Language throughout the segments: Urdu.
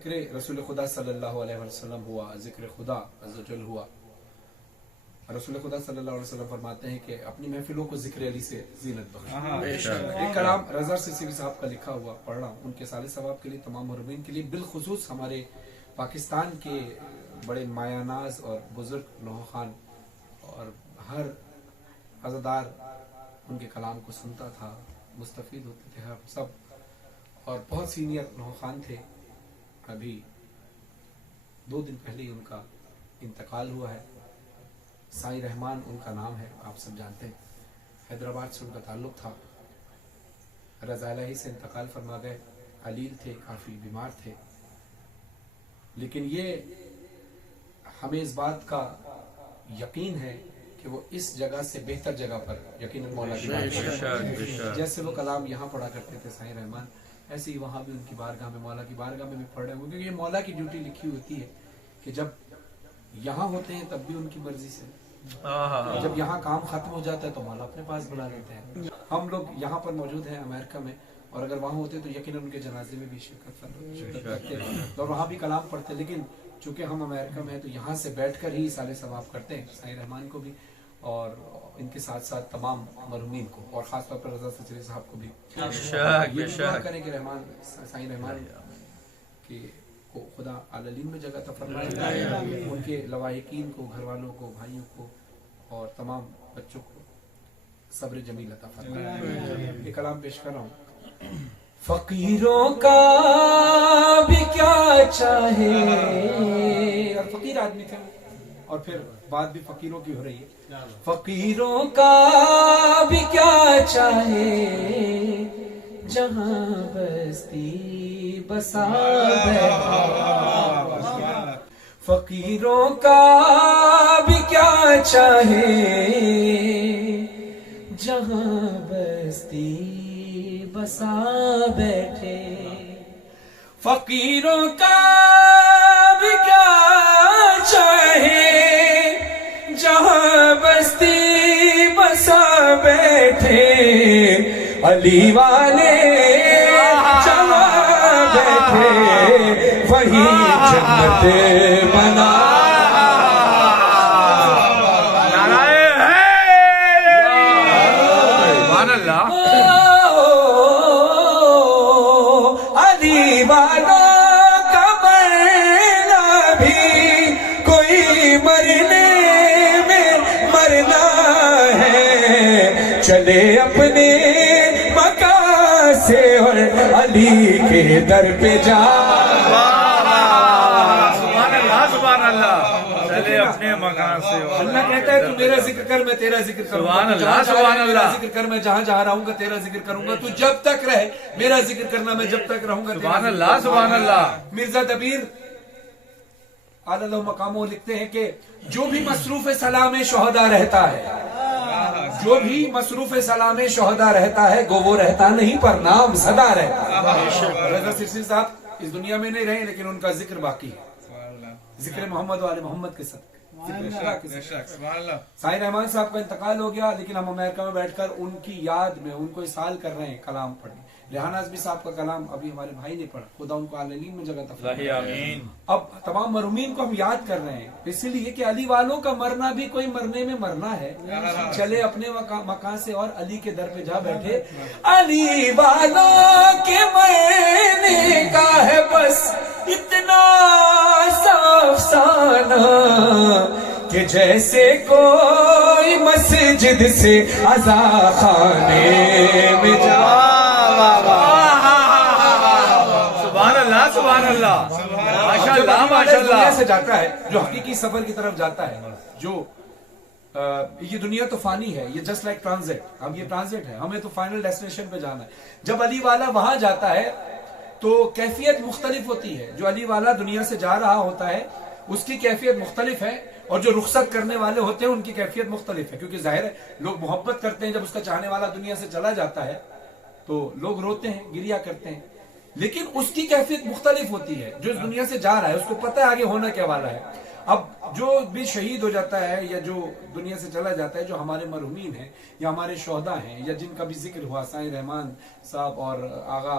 ذکر رسول خدا صلی اللہ علیہ وسلم ہوا، ذکر خدا عز و جل ہوا. رسول خدا صلی اللہ علیہ وسلم فرماتے ہیں کہ اپنی محفلوں کو ذکر علی سے زینت بخش. ایک کلام رضا سیسی صاحب کا لکھا ہوا پڑھ رہا ہوں، ان کے صالح ثواب کے لیے، تمام مرمین کے لیے، بالخصوص ہمارے پاکستان کے بڑے مایہ ناز اور بزرگ لوح خان اور ہر عزادار ان کے کلام کو سنتا تھا، مستفید ہوتے تھے ہم سب. اور بہت سینئر لوح خان تھے. ابھی 2 دن پہلے ہی ان کا انتقال ہوا ہے. سائیں رحمان ان کا نام ہے، آپ سب جانتے ہیں. حیدرآباد سے ان کا تعلق تھا. رضا الہی سے انتقال فرما گئے. علیل تھے، کافی بیمار تھے، لیکن یہ ہمیں اس بات کا یقین ہے کہ وہ اس جگہ سے بہتر جگہ پر یقیناً مولا کی بارگاہ، جیسے وہ کلام یہاں پڑھا کرتے تھے سائیں رحمان، ایسے ہی وہاں بھی ان کی بارگاہ میں، مولا کی بارگاہ میں بھی پڑھ رہے ہوں. کیونکہ یہ مولا کی ڈیوٹی لکھی ہوتی ہے کہ جب یہاں ہوتے ہیں تب بھی ان کی مرضی سے، جب یہاں کام ختم ہو جاتا ہے تو مولا اپنے پاس بلا لیتے ہیں. ہم لوگ یہاں پر موجود ہیں امریکہ میں، اور اگر وہاں ہوتے تو یقیناً ان کے جنازے میں بھی شرکت کرتے اور وہاں بھی کلام پڑھتے. لیکن چونکہ ہم امریکہ میں ہیں تو یہاں سے بیٹھ کر ہی صالح ثواب کرتے ہیں، سائیں رحمان کو بھی اور ان کے ساتھ ساتھ تمام مرحومین کو، اور خاص طور پر رضا سچری صاحب کو بھی. یہ دعا کریں کہ رحمان سائیں رحمان کو خدا عالمین میں جگہ عطا فرمائے، ان کے لواحقین کو، گھر والوں کو، بھائیوں کو اور تمام بچوں کو صبر جمیل عطا فرمائے. یہ کلام پیش کر رہا ہوں. فقیروں کا بھی کیا چاہے، اور فقیر آدمی تھے اور پھر بات بھی فقیروں کی ہو رہی ہے. فقیروں کا بھی کیا چاہے، جہاں بستی بسا بیٹھا. فقیروں کا بھی کیا چاہے، جہاں بستی بسا بیٹھے. فقیروں کا بھی کیا چاہے، جہاں بستی بسا بیٹھے. علی والے جہاں بیٹھے وہی جنت بنا. علی والوں کا مرنا بھی کوئی مرنے میں مرنا ہے. چلے اپنے مکان سے اور علی کے در پہ جا. سبحان اللہ. چلے اپنے مکان سے. اللہ کہتا ہے تو میرا ذکر کر، میں تیرا ذکر کروں گا. سبحان اللہ، سبحان اللہ. ذکر کر، میں جہاں جہاں رہوں گا تیرا ذکر کروں گا. تو جب تک رہے میرا ذکر کرنا، میں جب تک رہوں گا. سبحان اللہ، سبحان اللہ. مرزا دبیر اعلی اللہ مقاموں لکھتے ہیں کہ جو بھی مصروف سلام شہداء رہتا ہے، جو بھی مصروف سلام شہداء رہتا ہے، گو وہ رہتا نہیں پر نام صدا رہتا ہے. رضا سرسی صاحب اس دنیا میں نہیں رہے لیکن ان کا ذکر باقی ہے. ذکر محمد والے محمد کے ساتھ. سائیں رحمان صاحب کا انتقال ہو گیا، لیکن ہم امریکہ میں بیٹھ کر ان کی یاد میں ان کو اسال کر رہے ہیں کلام پڑھنے. ریحان اعظمی صاحب کا کلام ابھی ہمارے بھائی نے پڑھا، خدا ان کو عالمین میں جگہ عطا فرمائے. اب تمام مرحومین کو ہم یاد کر رہے ہیں اسی لیے کہ علی والوں کا مرنا بھی کوئی مرنے میں مرنا ہے. چلے اپنے مکان سے اور علی کے در پہ جا بیٹھے. علی والوں کے مرنے کا ہے بس اتنا صاف سانہ کہ جیسے کوئی مسجد سے عزا خانے میں جا. سبحان اللہ، سبحان اللہ. ماشاء اللہ، ماشاء دنیا سے اللہ. جاتا ہے، جو حقیقی سفر کی طرف جاتا ہے، جو یہ دنیا تو فانی ہے، یہ جسٹ لائک ٹرانزٹ. اب یہ ٹرانزٹ ہے، ہمیں تو فائنل ڈیسٹینیشن پہ جانا ہے. جب علی والا وہاں جاتا ہے تو کیفیت مختلف ہوتی ہے. جو علی والا دنیا سے جا رہا ہوتا ہے اس کی کیفیت مختلف ہے، اور جو رخصت کرنے والے ہوتے ہیں ان کی کیفیت مختلف ہے. کیونکہ ظاہر ہے لوگ محبت کرتے ہیں، جب اس کا چاہنے والا دنیا سے چلا جاتا ہے تو لوگ روتے ہیں، گریا کرتے ہیں. لیکن اس کی کیفیت مختلف ہوتی ہے. جو اس دنیا سے جا رہا ہے اس کو پتہ ہے آگے ہونا کیا والا ہے. اب جو بھی شہید ہو جاتا ہے یا جو دنیا سے چلا جاتا ہے، جو ہمارے مرحومین ہیں یا ہمارے شہداء ہیں یا جن کا بھی ذکر ہوا، سائیں رحمان صاحب اور آغا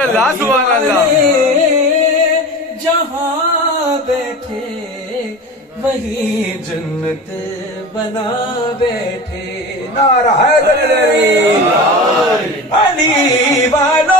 اللہ سبحان اللہ. جہاں بیٹھے وہی جنت بنا بیٹھے. نعرہ حیدر علی والوں